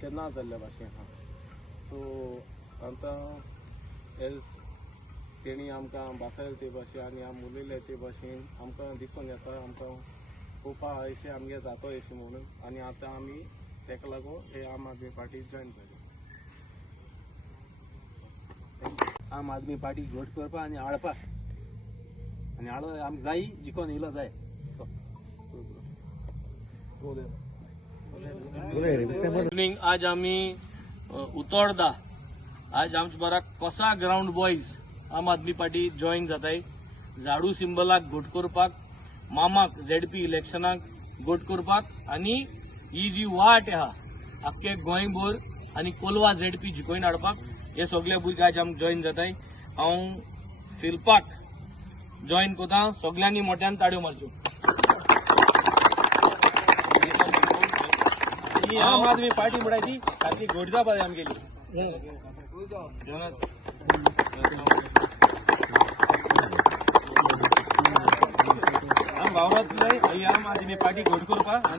केन्ना जाल्ल्या भाशेन आहा. सो आतां एज तेणी आमकां बासायल ते भाशेन आनी आमी उलयले ते भाशेन आमकां दिसून येता आमकां पळोवपा अशें आमगे जातो अशें म्हणून आनी आतां आमी तेका लागून हे आम आदमी पार्टी जॉयन केली. आम आदमी पार्टी घोट करपा आनी हाडपा आनी हाडो आमकां जाय जिखोन येयलो जाय. आज आम्ही उतोर्डा आज आमच्या बरा कोसा ग्राउंड बॉयज आम आदमी पार्टी जॉईन जाताय. झाडू सिंबलाक घोट करपाक, मामाक झेडपी इलेक्शनाक घोट करपाक आनी ही जी वाट आहा आख्खे गोंयभर आनी कोलवा झेडपी जिखोवन हाडपाक हे सगळे भुरगे आज आमकां जॉईन जाताय. हांव फिल्पाक जॉईन कोता. सगळ्यांनी मोठ्यान ताळयो मारच्यो. ही आम आदमी पार्टी म्हणटाय सारकी घोट जावपा आमगेली. आम वावरांतले ही आम आदमी पार्टी घोट करपा